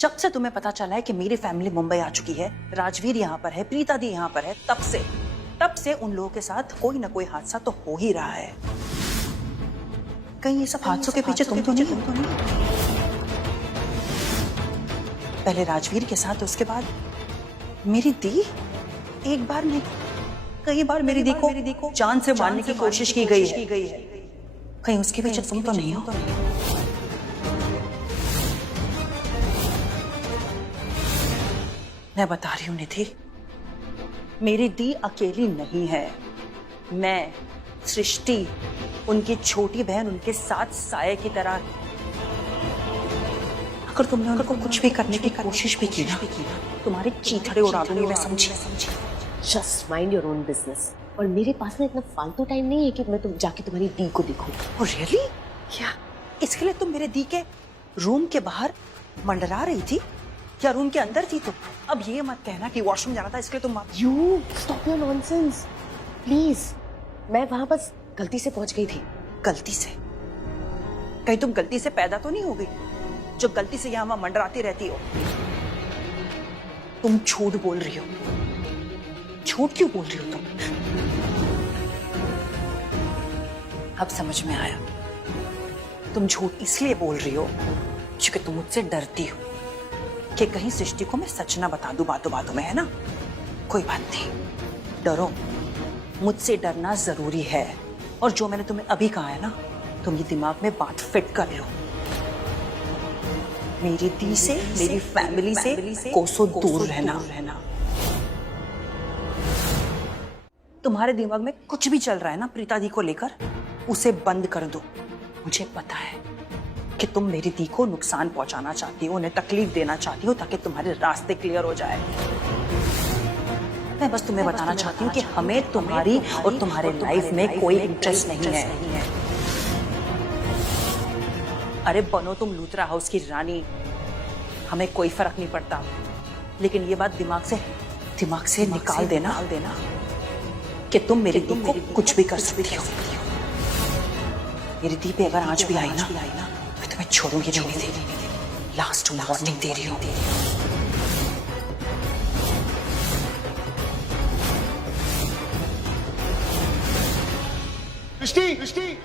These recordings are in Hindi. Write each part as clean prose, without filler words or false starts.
जब से तुम्हें पता चला है कि मेरी फैमिली मुंबई आ चुकी है, राजवीर यहाँ पर है, प्रीता दी यहाँ पर है, तब से उन लोगों के साथ कोई ना कोई हादसा तो हो ही रहा है। कहीं ये सब हादसों के पीछे तुम तो नहीं? पहले राजवीर के साथ, उसके बाद मेरी दी। एक बार नहीं, कई बार मेरी दी को जान से मारने की कोशिश की गई है। कहीं उसके पीछे तुम तो नहीं हो? मैं बता रही हूँ निधि, मेरी दी अकेली नहीं है। मैं, सृष्टि, उनकी छोटी बहन उनके साथ साये की तरह। अगर तुमने उनको कुछ भी करने की कोशिश भी की ना, तुम्हारे चीथड़े उड़ा दूंगी मैं, समझी? Just mind your own business. और मेरे पास ना इतना फालतू टाइम नहीं है कि मैं जाके तुम्हारी दी को देखूं। और रियली? क्या इसके लिए तुम मेरे दी के रूम के बाहर मंडरा रही थी या रूम के अंदर थी? तो अब ये मत कहना कि वॉशरूम जाना था इसके लिए तुम। You stop your nonsense please. मैं वहां बस गलती से पहुंच गई थी। गलती से? कहीं तुम गलती से पैदा तो नहीं हो गई जो गलती से यहां मंडराती रहती हो? तुम झूठ बोल रही हो। झूठ क्यों बोल रही हो तुम? अब समझ में आया, तुम झूठ इसलिए बोल रही हो क्योंकि तुम मुझसे डरती हो कि कहीं सृष्टि को मैं सच ना बता दूं बातों बातों में, है ना? कोई बात नहीं, डरो। मुझसे डरना जरूरी है। और जो मैंने तुम्हें अभी कहा है ना, तुम ये दिमाग में बात फिट कर लो। मेरी दी से, मेरी फैमिली से कोसों दूर रहना। तुम्हारे दिमाग में कुछ भी चल रहा है ना प्रीता दी को लेकर, उसे बंद कर दो। मुझे पता है कि तुम मेरी दी को नुकसान पहुंचाना चाहती हो, उन्हें तकलीफ देना चाहती हो ताकि तुम्हारे रास्ते क्लियर हो जाए। मैं बस तुम्हें बताना चाहती हूँ कि हमें तुम्हारी और तुम्हारे लाइफ में कोई इंटरेस्ट नहीं है। अरे बनो तुम लूथरा हाउस की रानी, हमें कोई फर्क नहीं पड़ता। लेकिन ये बात दिमाग से निकाल देना कि तुम मेरी दी को कुछ भी कर सकती हो। मेरी दी पे अगर आंच भी आई ना, मैं तुम्हें छोड़ूंगी नहीं। लास्ट वार्निंग दे रही हूँ। सृष्टि!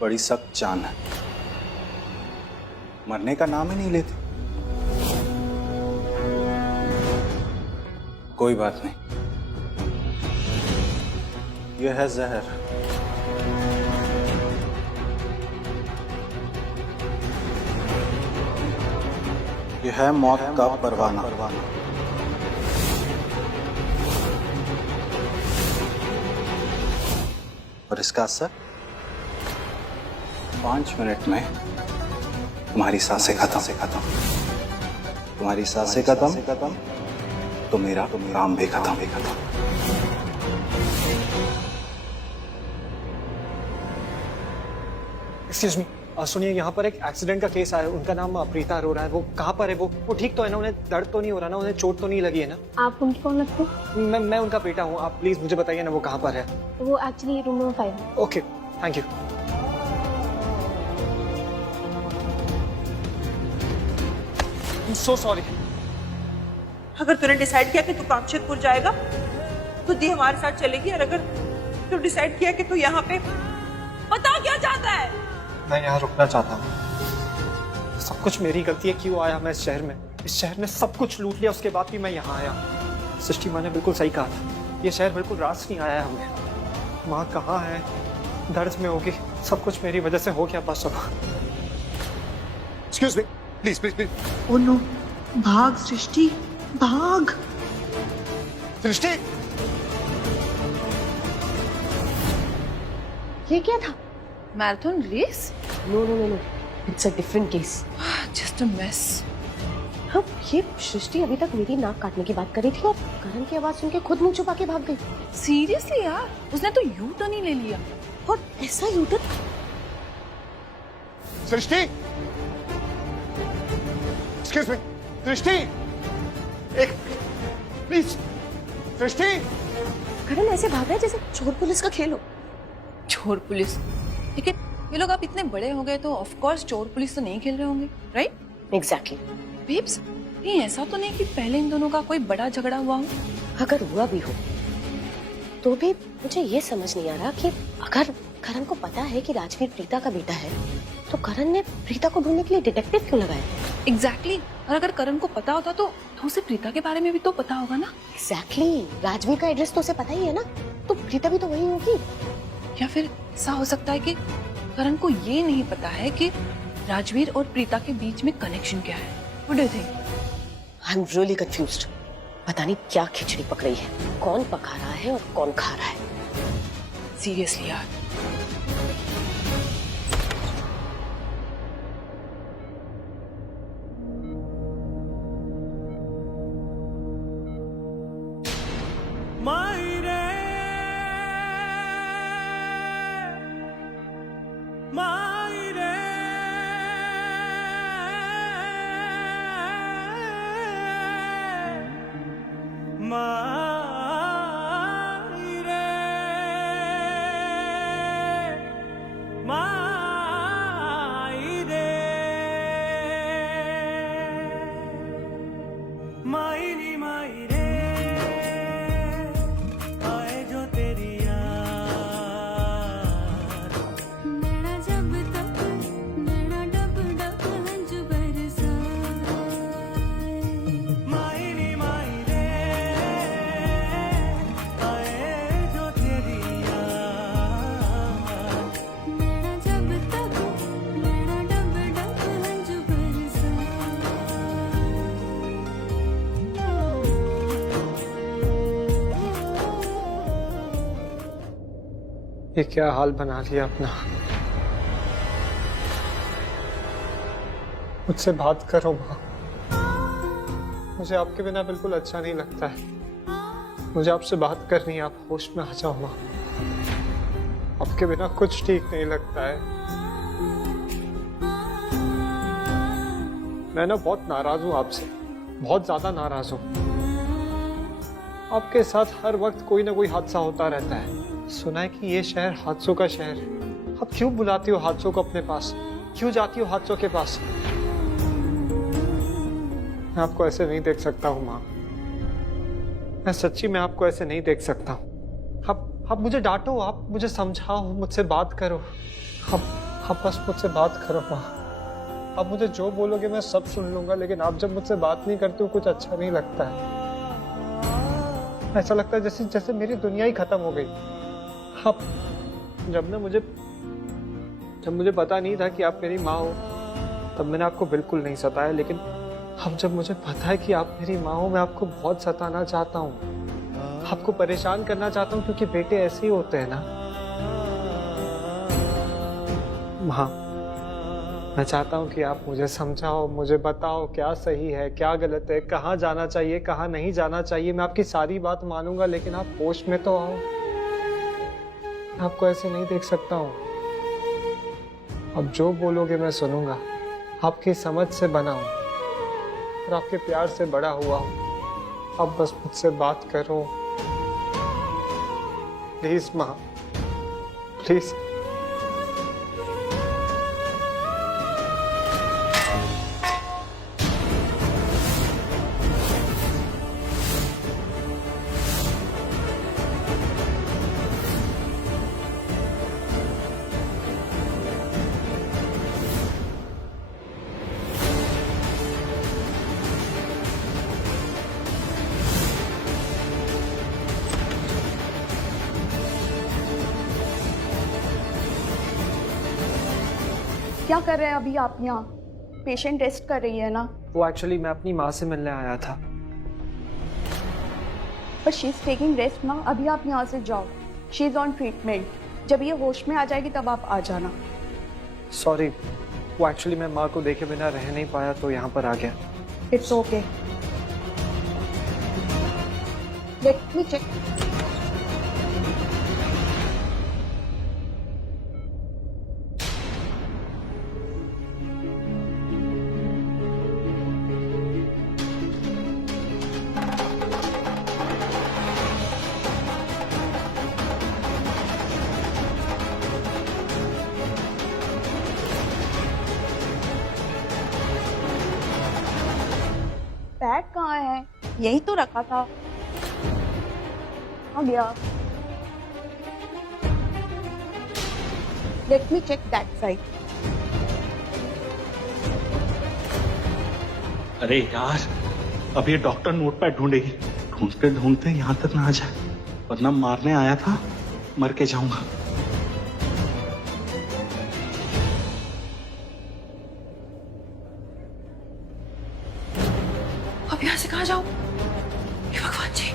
बड़ी सख्त जान है, मरने का नाम ही नहीं लेती। कोई बात नहीं, यह है जहर। यह है मौत का परवाना। और इसका असर 5 मिनट में तुम्हारी सांसें खत्म। तुम्हारी सांसें खत्म तो मेरा काम भी खत्म। एक्सक्यूज मी, सुनिए, यहाँ पर एक एक्सीडेंट का केस आया है। उनका नाम प्रीता अरोड़ा है। वो कहाँ पर है? वो ठीक तो है ना? उन्हें दर्द तो नहीं हो रहा ना? उन्हें चोट तो नहीं लगी है ना? आप उनकी कौन लगते हो? मैं उनका बेटा हूँ। आप प्लीज मुझे बताइए ना वो कहाँ पर है। वो एक्चुअली रूम नंबर 5 है। Okay, thank you. So sorry. अगर तूने डिसाइड किया कि तू कामशेदपुर जाएगा तो दी हमारे साथ चलेगी, और अगर तू डिसाइड किया कि तू यहाँ पे, बता क्या चाहता है? मैं यहाँ रुकना चाहता हूँ। सब कुछ मेरी गलती है। क्यों आया मैं इस शहर में? इस शहर ने सब कुछ लूट लिया, उसके बाद भी मैं यहाँ आया। सृष्टि माँ ने बिल्कुल सही कहा था, ये शहर बिल्कुल रास नहीं आया हमें। माँ कहाँ है? दर्द में होगी। सब कुछ मेरी वजह से हो गया। बस अब excuse me, please. Oh no, भाग सृष्टि, भाग। सृष्टि! ये क्या था? Marathon race? No, it's a different case. Just a mess. हाँ, ये सृष्टि अभी तक मेरी नाक काटने की बात कर रही थी और करण की आवाज सुन के खुद मुंह छुपा के भाग गई। सीरियसली यार, उसने तो यू टर्न ही ले लिया। और ऐसा यूटर्न? सृष्टि, एक्सक्यूज मी, सृष्टि, एक प्लीज, सृष्टि। करण ऐसे भाग रहा है जैसे चोर पुलिस का खेल हो। चोर पुलिस? लेकिन ये लोग आप इतने बड़े हो गए तो ऑफ कोर्स चोर पुलिस तो नहीं खेल रहे होंगे, राइट? एग्जैक्टली। बेब्स, नहीं ऐसा तो नहीं कि पहले इन दोनों का कोई बड़ा झगड़ा हुआ हो? अगर हुआ भी हो तो भी मुझे ये समझ नहीं आ रहा कि अगर करण को पता है कि राजवीर प्रीता का बेटा है तो करण ने प्रीता को ढूंढने के लिए डिटेक्टिव क्यों लगाया? एग्जैक्टली। और अगर करण को पता होता तो उसे प्रीता के बारे में भी तो पता होगा ना। एग्जैक्टली। राजवीर का एड्रेस तो उसे पता ही है ना, तो प्रीता भी तो वही होगी। या फिर ऐसा हो सकता है कि करण को ये नहीं पता है कि राजवीर और प्रीता के बीच में कनेक्शन क्या है। What do you think? I am really confused. पता नहीं क्या खिचड़ी पक रही है, कौन पका रहा है और कौन खा रहा है। सीरियसली यार। ये क्या हाल बना लिया अपना। मुझसे बात करो माँ, मुझे आपके बिना बिल्कुल अच्छा नहीं लगता है। मुझे आपसे बात करनी है, आप होश में आ जाओ माँ। आपके बिना कुछ ठीक नहीं लगता है। मैं ना बहुत नाराज हूँ आपसे, बहुत ज्यादा नाराज हूँ। आपके साथ हर वक्त कोई ना कोई हादसा होता रहता है। सुना है कि ये शहर हादसों का शहर। आप क्यों बुलाती हो हादसों को अपने पास? क्यों जाती हो हादसों के पास? मैं आपको ऐसे नहीं देख सकता हूँ माँ। मैं सच्ची में आपको ऐसे नहीं देख सकता हूँ। आप मुझे डांटो, आप मुझे समझाओ, मुझसे बात करो। आप बस मुझसे बात करो माँ। आप मुझे जो बोलोगे मैं सब सुन लूंगा, लेकिन आप जब मुझसे बात नहीं करते हो कुछ अच्छा नहीं लगता है। ऐसा लगता है जैसे मेरी दुनिया ही खत्म हो गई। आप जब मुझे पता नहीं था कि आप मेरी माँ हो तब मैंने आपको बिल्कुल नहीं सताया, लेकिन अब जब मुझे पता है कि आप मेरी माँ हो मैं आपको बहुत सताना चाहता हूँ, आपको परेशान करना चाहता हूँ, क्योंकि बेटे ऐसे ही होते हैं ना माँ। मैं चाहता हूँ कि आप मुझे समझाओ, मुझे बताओ क्या सही है क्या गलत है, कहाँ जाना चाहिए कहाँ नहीं जाना चाहिए। मैं आपकी सारी बात मानूंगा, लेकिन आप होश में तो आओ। आपको ऐसे नहीं देख सकता हूँ। अब जो बोलोगे मैं सुनूंगा। आपकी समझ से बना हूं और आपके प्यार से बड़ा हुआ हूं। अब बस मुझसे बात करो प्लीज माँ, प्लीज। क्या कर रहे हैं अभी आप यहाँ? पेशेंट रेस्ट कर रही है ना? वो एक्चुअली मैं अपनी माँ से मिलने आया था। पर शी इज टेकिंग रेस्ट ना। अभी आप यहाँ से जाओ, शी इज ऑन ट्रीटमेंट। जब ये होश में आ जाएगी तब आप आ जाना। सॉरी, वो एक्चुअली मैं माँ को देखे बिना रह नहीं पाया तो यहाँ पर आ गया। It's okay, let me check. Bag कहाँ है? यही तो रखा था। आ गया। Let me check that side. अरे यार, अब ये डॉक्टर नोटपैड ढूंढेगी। ढूंढते ढूंढते यहाँ तक ना आ जाए, वरना मारने आया था, मर के जाऊंगा। अब यहाँ से कहाँ जाऊं? हे भगवान जी।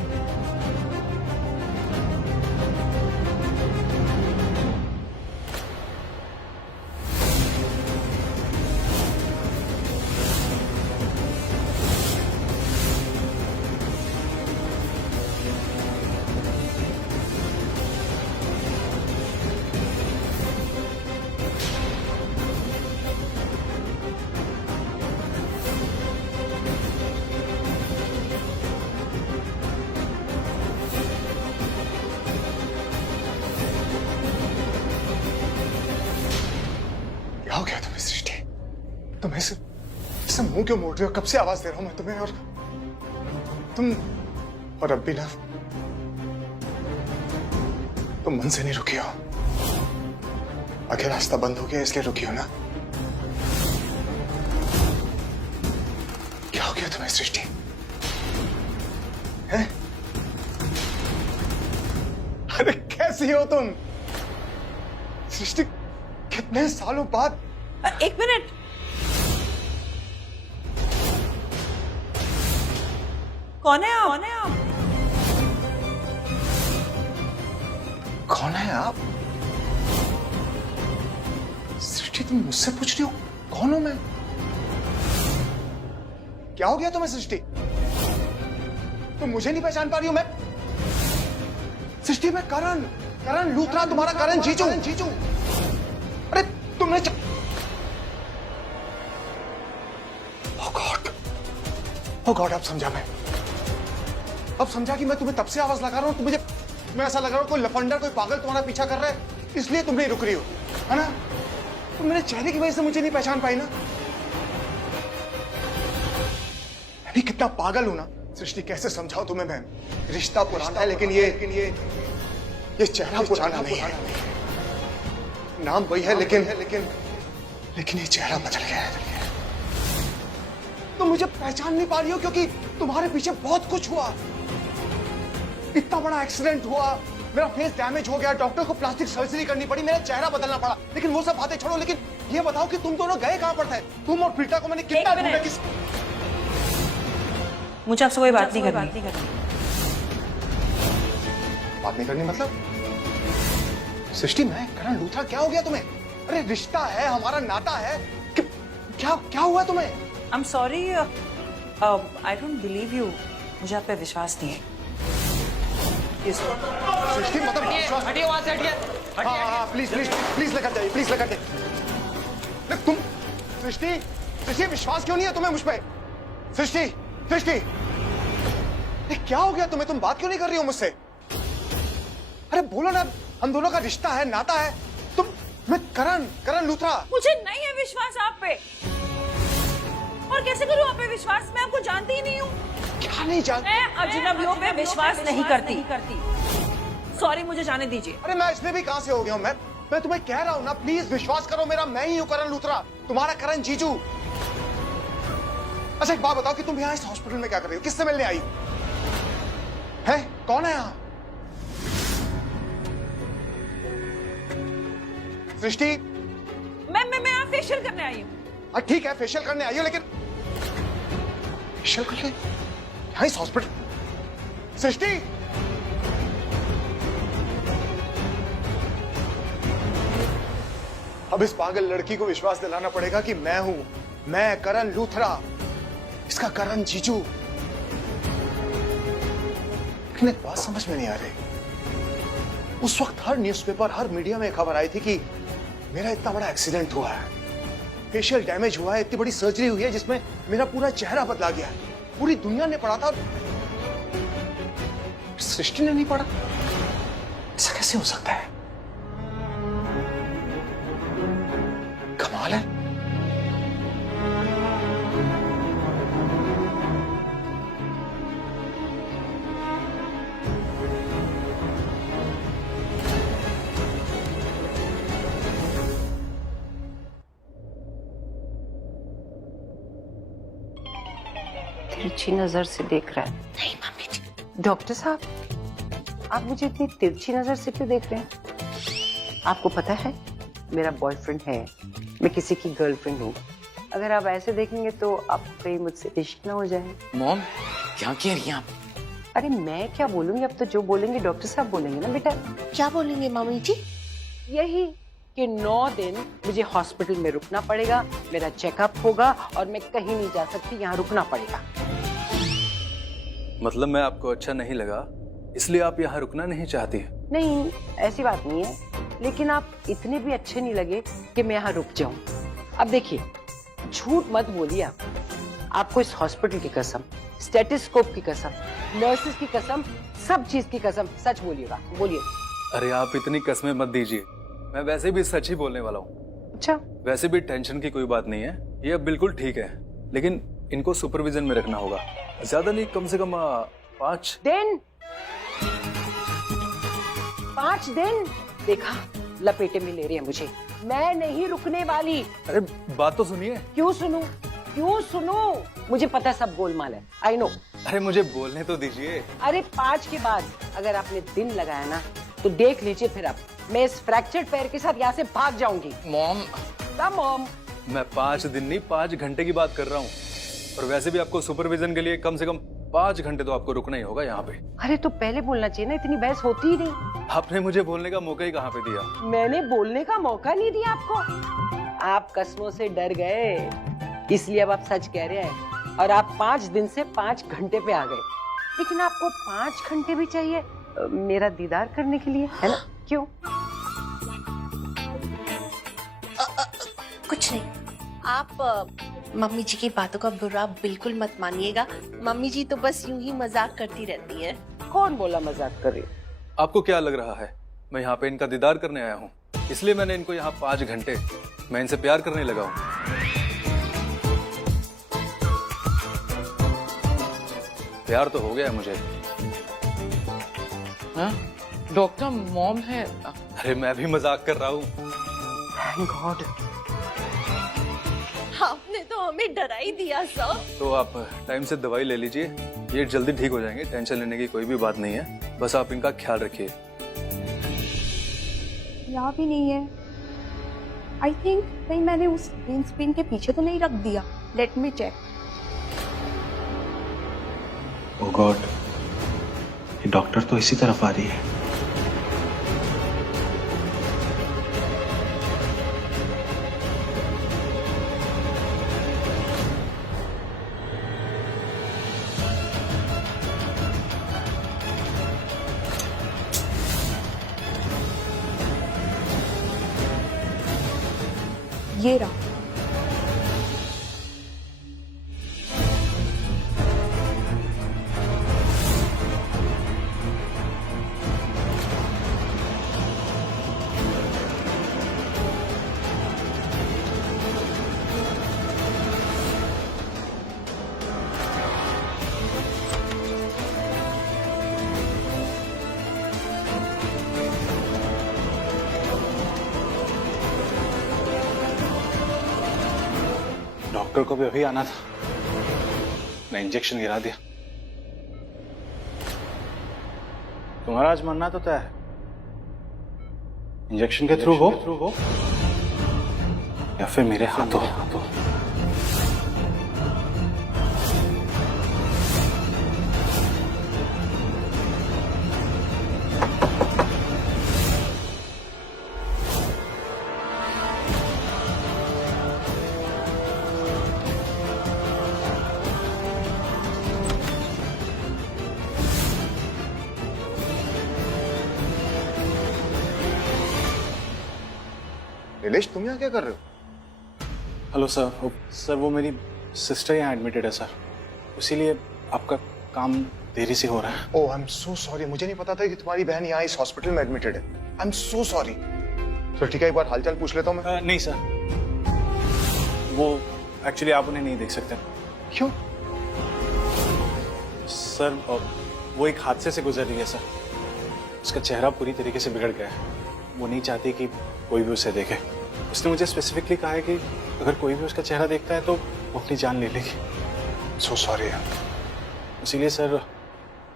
क्या हो गया तुम्हें सृष्टि? तुम ऐसे मुंह क्यों मोड़ रहे हो? कब से आवाज दे रहा हूं मैं तुम्हें, और तुम, और अब भी ना तुम मन से नहीं रुकी हो। आखिर रास्ता बंद हो गया इसलिए रुकी हो ना? क्या हो गया तुम्हें सृष्टि? हैं? अरे कैसी हो तुम सृष्टि? कितने सालों बाद? एक मिनट। कौन है आप? कौन है आप? सृष्टि तुम मुझसे पूछ रही हो कौन हूं मैं? क्या हो गया तुम्हें सृष्टि? तुम मुझे नहीं पहचान पा रही हो? मैं सृष्टि, मैं करण लूथरा, तुम्हारा करण जीजू। अरे तुमने ओ गॉड, अब समझा मैं। अब समझा कि मैं तुम्हें तब से आवाज लगा रहा हूं। तुम्हें मैं ऐसा लग रहा हूं कोई लफंडर, कोई पागल तुम्हारा पीछा कर रहा है, इसलिए तुम नहीं रुक रही हो, है ना? तुम मेरे चेहरे की वजह से मुझे नहीं पहचान पाई ना? मैं भी कितना पागल हूं ना सृष्टि, कैसे समझाऊं तुम्हें मैं? रिश्ता पुराना है लेकिन ये चेहरा पुराना नहीं है। नाम वही है लेकिन ये चेहरा बदल गया है। तुम मुझे पहचान नहीं पा रही हो क्योंकि तुम्हारे पीछे बहुत कुछ हुआ। इतना बड़ा एक्सीडेंट हुआ, मेरा फेस डैमेज हो गया, डॉक्टर को प्लास्टिक सर्जरी करनी पड़ी, मेरा चेहरा बदलना पड़ा। लेकिन वो सब बातें छोड़ो, लेकिन ये बताओ कि तुम दोनों गए कहां पर थे? तुम और प्रीता को मैंने कितना ढूंढा? मुझे आपसे कोई बात नहीं करनी। बात नहीं करनी मतलब? सृष्टि, मैं करण लूथरा, क्या हो गया तुम्हें? अरे रिश्ता है हमारा, नाता है, क्या हुआ तुम्हें? I am sorry, I don't believe you. मुझे आप पे विश्वास नहीं है। सृष्टि मतलब हटिए वहां से, हटिए। हाँ, प्लीज लेकर जाइए, प्लीज लेकर जाइए। तुम सृष्टि विश्वास क्यों नहीं है तुम्हें मुझ पे? सृष्टि क्या हो गया तुम्हें? तुम बात क्यों नहीं कर रही हो मुझसे? अरे बोलो ना, हम दोनों का रिश्ता है, नाता है। मैं करण लूथरा। मुझे नहीं है विश्वास आप पे। और कैसे करूं आप पे विश्वास? मैं आपको जानती ही नहीं हूँ। क्या नहीं जानती? मैं अजनबियों पे विश्वास नहीं करती। सॉरी, मुझे जाने दीजिए। अरे मैं अजनबी कहां से हो गया हूं? मैं तुम्हें कह रहा हूं ना, प्लीज विश्वास करो मेरा, मैं ही हूं करण लूथरा, तुम्हारा करण जीजू। अच्छा एक बात बताओ कि तुम यहाँ इस हॉस्पिटल में क्या कर रही हो? किससे मिलने आई है? कौन है यहाँ? सृष्टि, मैं यहाँ फेशियल करने आई हूँ। ठीक है, फेशियल करने आई हो, लेकिन फेशियल करने यहाँ इस हॉस्पिटल? सृष्टि, अब इस पागल लड़की को विश्वास दिलाना पड़ेगा कि मैं हूं, मैं करण लूथरा, इसका करण जीजू। लेकिन एक बात समझ में नहीं आ रही, उस वक्त हर न्यूज़पेपर, हर मीडिया में खबर आई थी कि मेरा इतना बड़ा एक्सीडेंट हुआ है, फेशियल डैमेज हुआ है, इतनी बड़ी सर्जरी हुई है जिसमें मेरा पूरा चेहरा बदला गया है। पूरी दुनिया ने पढ़ा था, सृष्टि ने नहीं पढ़ा। ऐसा कैसे हो सकता है? कमाल है। तिरछी नजर से देख रहा है। नहीं मम्मी जी। डॉक्टर साहब, आप मुझे इतनी तिरछी नजर से क्यों देख रहे हैं? आपको पता है मेरा बॉयफ्रेंड है, मैं किसी की गर्लफ्रेंड हूँ। अगर आप ऐसे देखेंगे तो आपको कहीं मुझसे इश्क ना हो जाए। मॉम, क्या कह रही हैं आप? अरे मैं क्या बोलूंगी, अब तो जो बोलेंगे डॉक्टर साहब बोलेंगे ना बेटा। क्या बोलेंगे मम्मी जी? यही कि 9 दिन मुझे हॉस्पिटल में रुकना पड़ेगा, मेरा चेकअप होगा और मैं कहीं नहीं जा सकती, यहाँ रुकना पड़ेगा। मतलब मैं आपको अच्छा नहीं लगा इसलिए आप यहाँ रुकना नहीं चाहती? नहीं, ऐसी बात नहीं है, लेकिन आप इतने भी अच्छे नहीं लगे कि मैं यहाँ रुक जाऊं। अब देखिए, झूठ मत बोलिए आप। आपको इस हॉस्पिटल की कसम, स्टेथोस्कोप की कसम, नर्सेस की कसम, सब चीज की कसम, सच बोलिएगा, बोलिए। अरे आप इतनी कस्में मत दीजिए, मैं वैसे भी सच ही बोलने वाला हूँ। अच्छा, वैसे भी टेंशन की कोई बात नहीं है, ये अब बिल्कुल ठीक है, लेकिन इनको सुपरविजन में रखना होगा। ज्यादा नहीं, कम से कम 5 दिन। 5 दिन? देखा, लपेटे में ले रहे हैं मुझे। मैं नहीं रुकने वाली। अरे बात तो सुनिए। क्यों सुनूं? क्यों सुनूं? मुझे पता है सब गोलमाल है, आई नो। अरे मुझे बोलने तो दीजिए। अरे 5 के बाद अगर आपने दिन लगाया ना तो देख लीजिए फिर आप, मैं इस फ्रैक्चर्ड पैर के साथ यहाँ से भाग जाऊंगी। मॉम, मॉम, मैं 5 दिन नहीं 5 घंटे की बात कर रहा हूँ, और वैसे भी आपको सुपरविजन के लिए कम से कम 5 घंटे तो आपको रुकना ही होगा यहाँ पे। अरे तो पहले बोलना चाहिए ना, इतनी बहस होती ही नहीं। आपने मुझे बोलने का मौका ही कहाँ पे दिया? मैंने बोलने का मौका नहीं दिया आपको। आप कसमों से डर गए, इसलिए अब आप सच कह रहे हैं, और आप 5 दिन से 5 घंटे पे आ गए। लेकिन आपको 5 घंटे भी चाहिए मेरा दीदार करने के लिए, है ना? क्यों? कुछ नहीं, आप मम्मी जी की बातों का बुरा बिल्कुल मत मानिएगा। मम्मी जी तो बस यूं ही मजाक करती रहती है। कौन बोला मजाक कर रही? आपको क्या लग रहा है मैं यहाँ पे इनका दीदार करने आया हूँ? इसलिए मैंने इनको यहाँ 5 घंटे, मैं इनसे प्यार करने लगा हूँ। प्यार तो हो गया है मुझे। हाँ? डॉक्टर, मॉम है। अरे मैं भी मजाक कर रहा हूँ। Thank God। आपने तो हमें डरा ही दिया सर। तो आप टाइम से दवाई ले लीजिए, ये जल्दी ठीक हो जाएंगे, टेंशन लेने की कोई भी बात नहीं है, बस आप इनका ख्याल रखिए। यहाँ भी नहीं है। आई थिंक कहीं मैंने उस ग्रीन स्क्रीन के पीछे तो नहीं रख दिया। Let me check. Oh god, ये डॉक्टर तो इसी तरफ आ रही है। ये रहा। डॉक्टर को भी अभी आना था, मैं इंजेक्शन गिरा दिया। तुम्हारा आज मरना तो तय है, इंजेक्शन के थ्रू हो या फिर मेरे हाथों। नीलेश तुम यहाँ क्या कर रहे हो? हेलो सर, सर वो मेरी सिस्टर यहाँ एडमिटेड है सर, इसीलिए आपका काम देरी से हो रहा है। ओह आई एम सो सॉरी, मुझे नहीं पता था कि तुम्हारी बहन यहाँ इस हॉस्पिटल में एडमिटेड है। I am so sorry. तो ठीक है, एक बार हालचाल पूछ लेता हूँ मैं। नहीं सर, वो एक्चुअली आप उन्हें नहीं देख सकते। क्यों? सर वो एक हादसे से गुजर रही है सर, उसका चेहरा पूरी तरीके से बिगड़ गया है। वो नहीं चाहती कि कोई भी उसे देखे। उसने मुझे स्पेसिफिकली कहा है कि अगर कोई भी उसका चेहरा देखता है तो वो अपनी जान ले लेगी। सो सॉरी यार। इसीलिए सर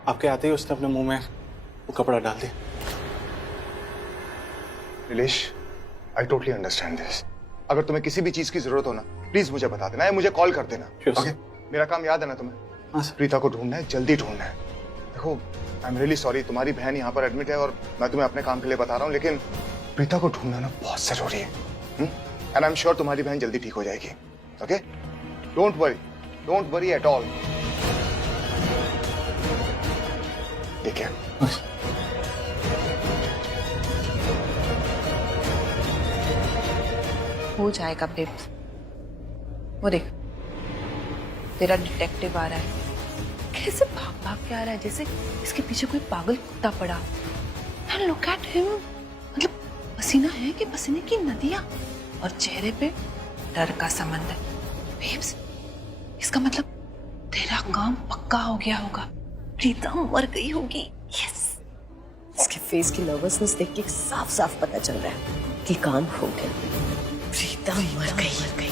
आपके आते ही उसने अपने मुंह में वो कपड़ा डाल दिया। Nilesh, I totally understand this. अगर तुम्हें किसी भी चीज की जरूरत हो ना, प्लीज मुझे बता देना या मुझे कॉल कर देना। Sure, okay? मेरा काम याद है ना तुम्हें? हाँ सर। प्रीता को ढूंढना है, जल्दी ढूंढना है। देखो आई एम रियली सॉरी, तुम्हारी बहन यहाँ पर एडमिट है और मैं तुम्हें अपने काम के लिए बता रहा हूँ, लेकिन प्रीता को ढूंढना ना बहुत जरूरी है। एंड आई एम श्योर तुम्हारी बहन जल्दी ठीक हो जाएगी। Okay? Don't worry at all. ठीक है। हो जाएगा बेब। वो देख, तेरा डिटेक्टिव आ रहा है, कैसे भाग भाग के आ रहा है जैसे इसके पीछे कोई पागल कुत्ता पड़ा। एंड लुक एट हिम, मतलब पसीना है कि पसीने की नदियां और चेहरे पे डर का समंदर। बेब्स, इसका मतलब तेरा काम पक्का हो गया होगा। प्रीता मर गई होगी। यस। इसके फेस की नर्वसनेस देख के साफ साफ पता चल रहा है कि काम हो गया। प्रीता मर गई।